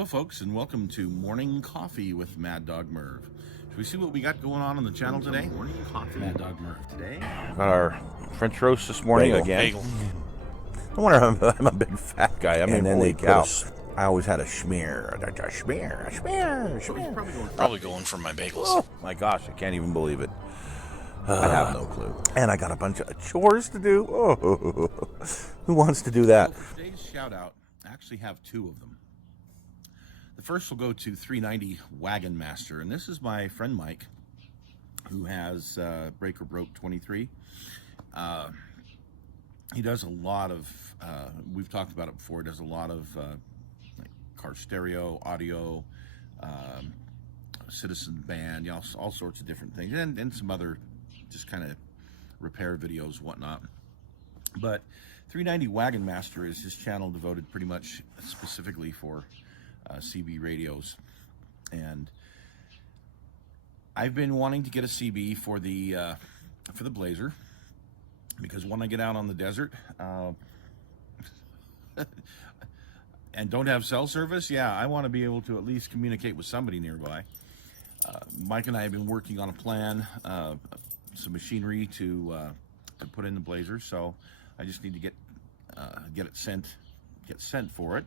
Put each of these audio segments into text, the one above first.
Hello folks, and welcome to Morning Coffee with Maddog Merv. Should we see what we got going on the channel today? Morning Coffee with Maddog Merv today. Got our French roast this morning again. Bagel. I wonder I'm a big fat guy. I mean, And then holy they cow. I always had a schmear. A schmear. Probably going for my bagels. Oh my gosh, I can't even believe it. I have no clue. And I got a bunch of chores to do. Oh, who wants to do that? So for today's shout out, I actually have two of them. The first will go to 390 Wagon Master, and this is my friend Mike, who has Breaker Broke 23. He does a lot of, we've talked about it before, does a lot of like car stereo, audio, citizen band, you know, all sorts of different things, and some other just kind of repair videos, whatnot. But 390 Wagon Master is his channel devoted pretty much specifically for CB radios, and I've been wanting to get a CB for the Blazer, because when I get out on the desert and don't have cell service, yeah, I want to be able to at least communicate with somebody nearby. Mike and I have been working on a plan, some machinery to put in the Blazer, so I just need to get it sent for it,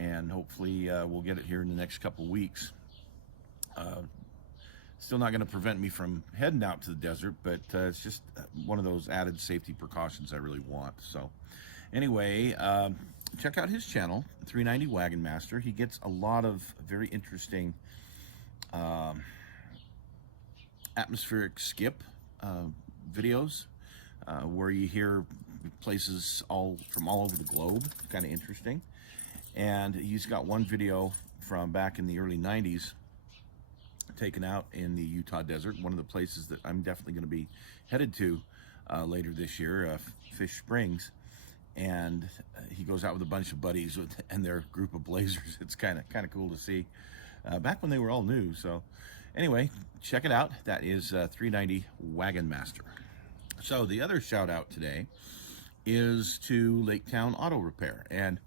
and hopefully we'll get it here in the next couple of weeks. Still not going to prevent me from heading out to the desert, but it's just one of those added safety precautions I really want. So anyway, check out his channel, 390 Wagon Master. He gets a lot of very interesting atmospheric skip videos where you hear places from all over the globe. Kind of interesting. And he's got one video from back in the early 90s taken out in the Utah desert, one of the places that I'm definitely going to be headed to later this year, Fish Springs. And he goes out with a bunch of buddies and their group of Blazers. It's kind of cool to see back when they were all new. So anyway, check it out. That is 390 Wagon Master. So the other shout out today is to Laketownautorepair, and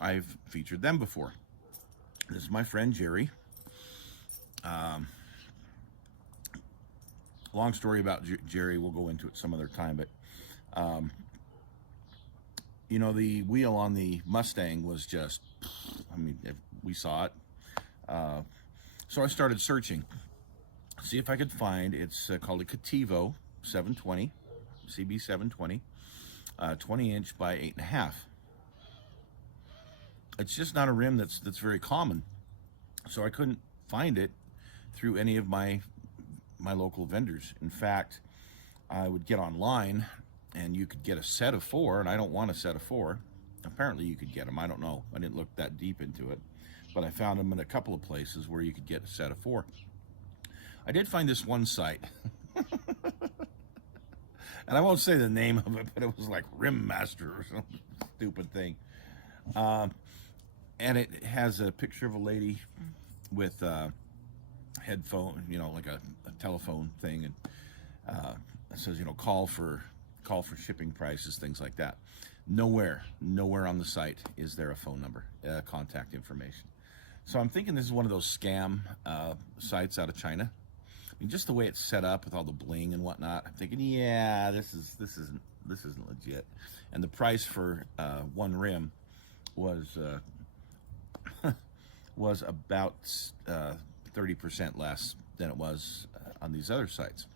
I've featured them before. This is my friend Jerry. Long story about Jerry, we'll go into it some other time, but you know, the wheel on the Mustang was just, I mean, we saw it. So I started searching, see if I could find, it's called a Cativo 720, CB 720, 20-inch by 8.5. It's just not a rim that's very common, so I couldn't find it through any of my local vendors. In fact, I would get online and you could get a set of 4, and I don't want a set of 4. Apparently you could get them, I don't know, I didn't look that deep into it, but I found them in a couple of places where you could get a set of 4. I did find this one site and I won't say the name of it, but it was like Rim Master or some stupid thing. And it has a picture of a lady with headphone, you know, like a telephone thing, and it says, you know, call for shipping prices, things like that. Nowhere on the site is there a phone number, contact information. So I'm thinking this is one of those scam sites out of China. I mean, just the way it's set up with all the bling and whatnot, I'm thinking, yeah, this isn't legit. And the price for one rim was about 30% less than it was on these other sites.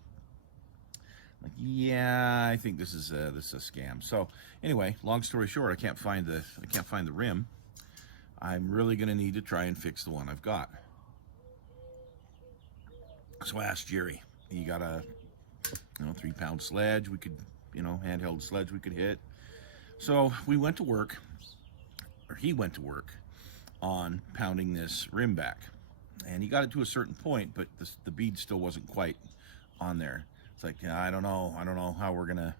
Like, yeah, I think this is a scam. So anyway, long story short, I can't find the rim. I'm really going to need to try and fix the one I've got. So I asked Jerry. He got a 3-pound sledge. We could, handheld sledge we could hit. So we went to work, or he went to work on pounding this rim back, and he got it to a certain point, but the bead still wasn't quite on there. It's like, yeah, I don't know how we're gonna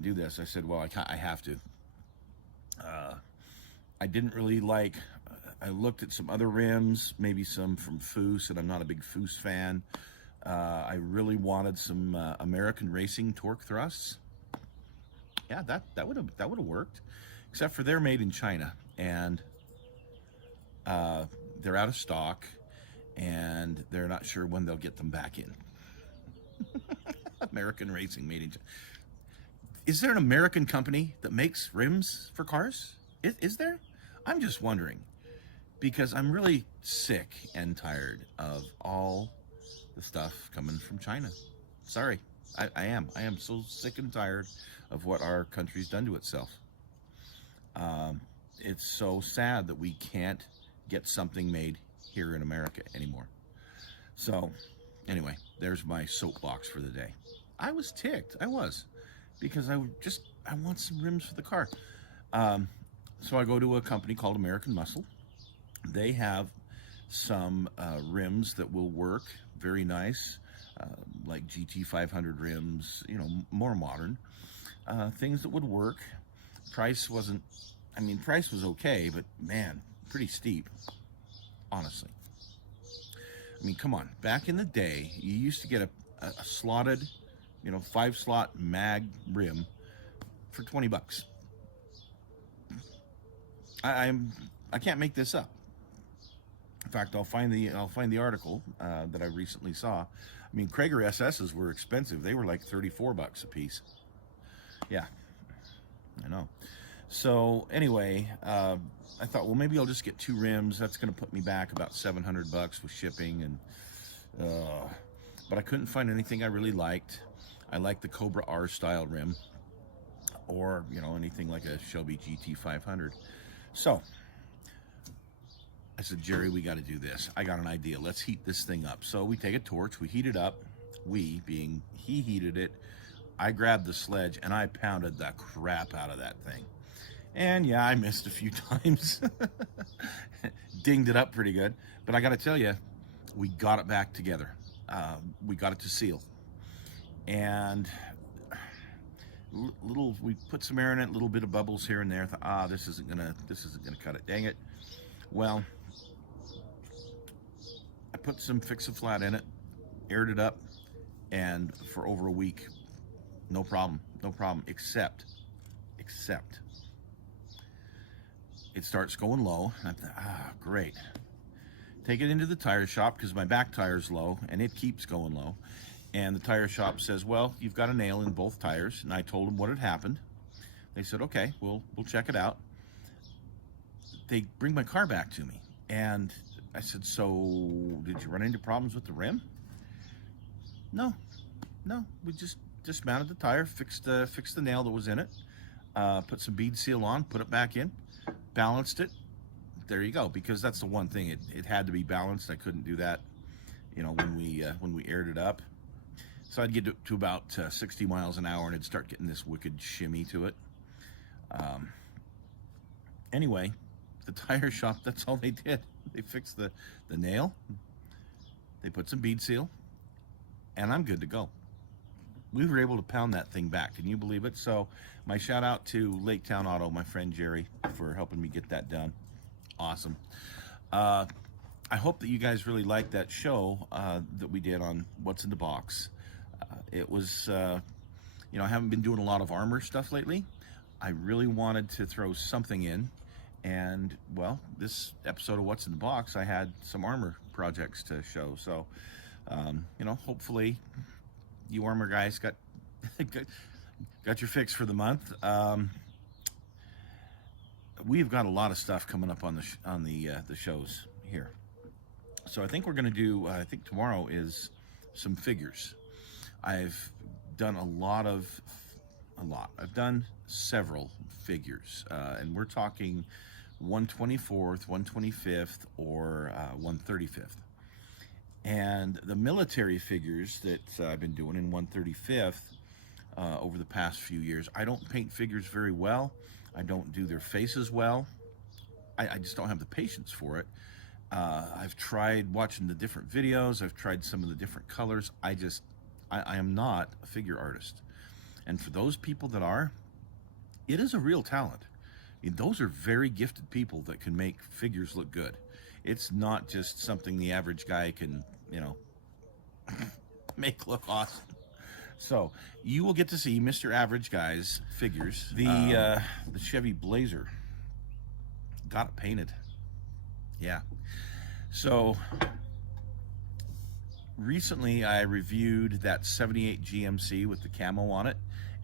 do this. I said, well, I have to. I didn't really like. I looked at some other rims, maybe some from Foose, and I'm not a big Foose fan. I really wanted some American Racing torque thrusts. Yeah, that would have worked, except for they're made in China, and they're out of stock, and they're not sure when they'll get them back in. American Racing made in China. Is there an American company that makes rims for cars? Is there? I'm just wondering, because I'm really sick and tired of all the stuff coming from China. Sorry, I am. I am so sick and tired of what our country's done to itself. It's so sad that we can't get something made here in America anymore. So, anyway, there's my soapbox for the day. I was ticked. I was. Because I want some rims for the car. So I go to a company called American Muscle. They have some rims that will work very nice, like GT500 rims, you know, more modern. Things that would work. Price was okay, but man, pretty steep, honestly. I mean, come on. Back in the day, you used to get a slotted, you know, 5-slot mag rim for $20. I can't make this up. In fact, I'll find the article that I recently saw. I mean, Krager SS's were expensive. They were like $34 a piece. Yeah, I know. So anyway, I thought, well, maybe I'll just get 2 rims. That's going to put me back about $700 with shipping, and but I couldn't find anything I really liked. I like the Cobra R style rim, or, you know, anything like a Shelby GT500. So I said, Jerry, we got to do this. I got an idea. Let's heat this thing up. So we take a torch, we heat it up. We being he heated it. I grabbed the sledge and I pounded the crap out of that thing. And yeah, I missed a few times. Dinged it up pretty good. But I got to tell you, we got it back together. We got it to seal. And we put some air in it, a little bit of bubbles here and there. Thought, this isn't gonna cut it. Dang it. Well, I put some Fix-A-Flat in it, aired it up, and for over a week, no problem, except it starts going low. And I thought, great. Take it into the tire shop because my back tire's low and it keeps going low. And the tire shop says, well, you've got a nail in both tires. And I told them what had happened. They said, okay, we'll check it out. They bring my car back to me. And I said, so did you run into problems with the rim? No, we just dismounted the tire, fixed the nail that was in it, put some bead seal on, put it back in, balanced it. There you go, because that's the one thing, it had to be balanced. I couldn't do that, you know, when we aired it up. So I'd get to about 60 miles an hour and it'd start getting this wicked shimmy to it. Anyway, the tire shop, that's all they did. They fixed the nail, they put some bead seal, and I'm good to go. We were able to pound that thing back. Can you believe it? So my shout out to Laketown Auto, my friend Jerry, for helping me get that done. Awesome. I hope that you guys really liked that show that we did on What's in the Box. It was, you know, I haven't been doing a lot of armor stuff lately. I really wanted to throw something in. And, well, this episode of What's in the Box, I had some armor projects to show. So, you know, hopefully you armor guys got your fix for the month. We've got a lot of stuff coming up on the shows here. So I think we're going to do, I think tomorrow is some figures. I've done I've done several figures, and we're talking 1/24th, 1/25th, or 1/35th. And the military figures that I've been doing in 1/35th over the past few years, I don't paint figures very well. I don't do their faces well. I just don't have the patience for it. I've tried watching the different videos. I've tried some of the different colors. I am not a figure artist. And for those people that are, it is a real talent. I mean, those are very gifted people that can make figures look good. It's not just something the average guy can, you know, make look awesome. So you will get to see Mr. Average Guy's figures. The Chevy Blazer, got it painted. Yeah. So recently I reviewed that 78 GMC with the camo on it,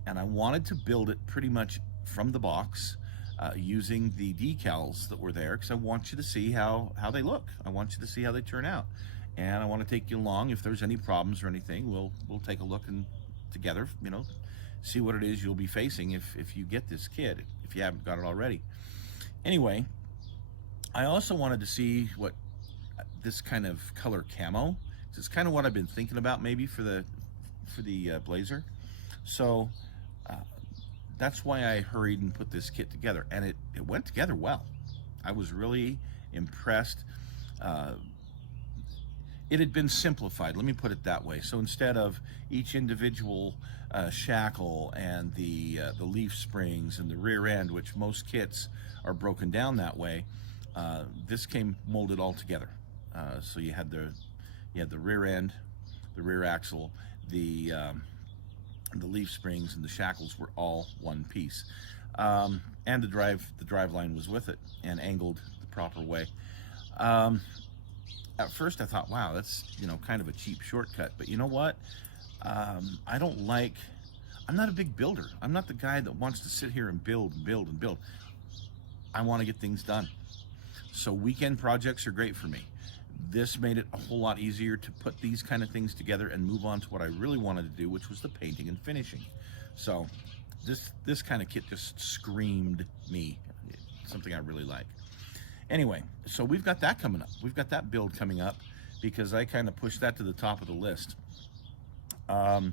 and I wanted to build it pretty much from the box using the decals that were there, because I want you to see how they look. I want you to see how they turn out, and I want to take you along. If there's any problems or anything, we'll take a look and together, you know, see what it is you'll be facing if you get this kit, if you haven't got it already. Anyway, I also wanted to see what this kind of color camo, it's kind of what I've been thinking about maybe for the Blazer. So that's why I hurried and put this kit together, and it went together well. I was really impressed. It had been simplified, let me put it that way. So instead of each individual shackle and the leaf springs and the rear end, which most kits are broken down that way, this came molded all together. So you had the rear end, the rear axle, the leaf springs, and the shackles were all one piece, and the drive line was with it and angled the proper way. At first I thought, wow, that's, you know, kind of a cheap shortcut, but you know what? I'm not a big builder. I'm not the guy that wants to sit here and build and build and build. I want to get things done. So weekend projects are great for me. This made it a whole lot easier to put these kind of things together and move on to what I really wanted to do, which was the painting and finishing. So this kind of kit just screamed me, something I really like. Anyway, so we've got that coming up. We've got that build coming up because I kind of pushed that to the top of the list. I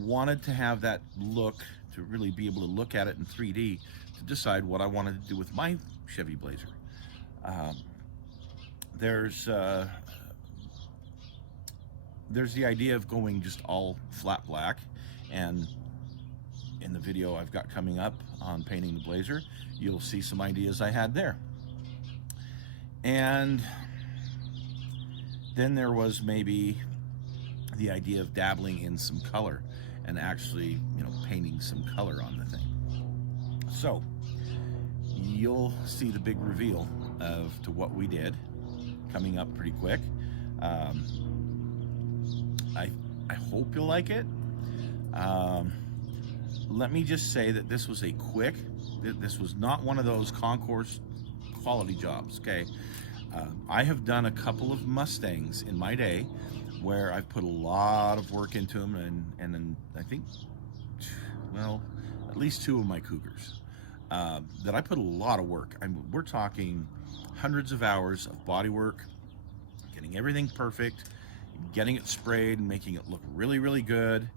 wanted to have that look, to really be able to look at it in 3D to decide what I wanted to do with my Chevy Blazer. There's the idea of going just all flat black, and in the video I've got coming up on painting the Blazer, you'll see some ideas I had there. And then there was maybe the idea of dabbling in some color and actually, you know, painting some color on the thing. So you'll see the big reveal to what we did coming up pretty quick. I hope you'll like it. Let me just say that this was this was not one of those concourse quality jobs, okay? I have done a couple of Mustangs in my day where I've put a lot of work into them, and then I think, well, at least 2 of my Cougars that I put a lot of work. We're talking hundreds of hours of body work, getting everything perfect, getting it sprayed and making it look really, really good,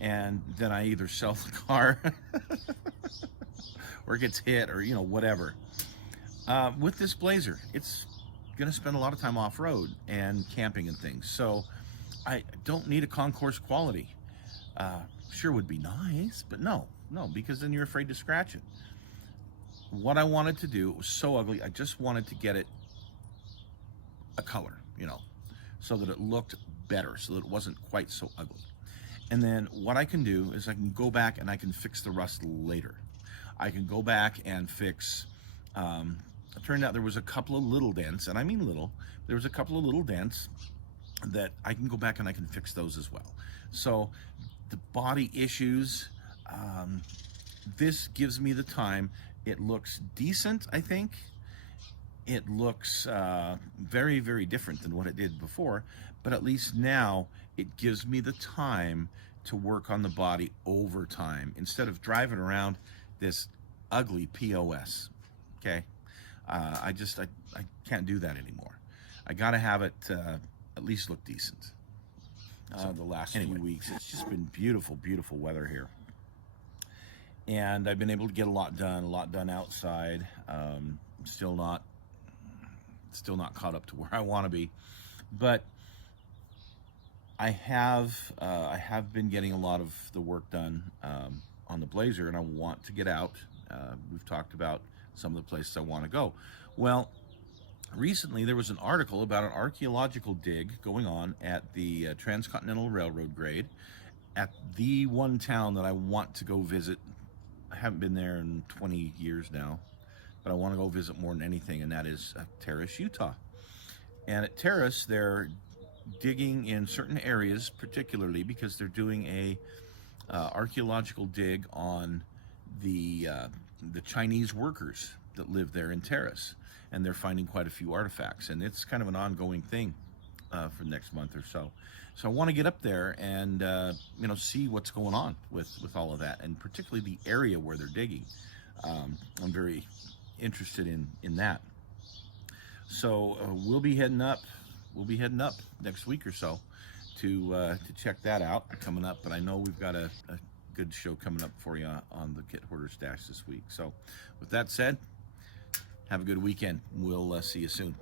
and then I either sell the car or it gets hit, or, you know, whatever. With this Blazer, it's gonna spend a lot of time off-road and camping and things, so I don't need a concourse quality. Sure would be nice, but no, because then you're afraid to scratch it. What I wanted to do, it was so ugly, I just wanted to get it a color, you know, so that it looked better, so that it wasn't quite so ugly. And then what I can do is I can go back and I can fix the rust later. I can go back and fix, it turned out there was a couple of little dents, and I mean little, there was a couple of little dents that I can go back and I can fix those as well. So the body issues, this gives me the time. It looks decent, I think. It looks very, very different than what it did before, but at least now it gives me the time to work on the body over time instead of driving around this ugly POS, okay? I can't do that anymore. I gotta have it at least look decent. The last few weeks, it's just been beautiful, beautiful weather here. And I've been able to get a lot done outside. Still not caught up to where I want to be, but I have been getting a lot of the work done on the Blazer, and I want to get out. We've talked about some of the places I want to go. Well, recently there was an article about an archaeological dig going on at the Transcontinental Railroad grade at the one town that I want to go visit. I haven't been there in 20 years now, but I want to go visit more than anything, and that is Terrace, Utah. And at Terrace, they're digging in certain areas, particularly because they're doing a archaeological dig on the Chinese workers that live there in Terrace, and they're finding quite a few artifacts, and it's kind of an ongoing thing for the next month or so. So I want to get up there and see what's going on with all of that, and particularly the area where they're digging. I'm very interested in that. So we'll be heading up. We'll be heading up next week or so to check that out coming up. But I know we've got a good show coming up for you on the Kit Hoarder Stash this week. So with that said, have a good weekend. We'll see you soon.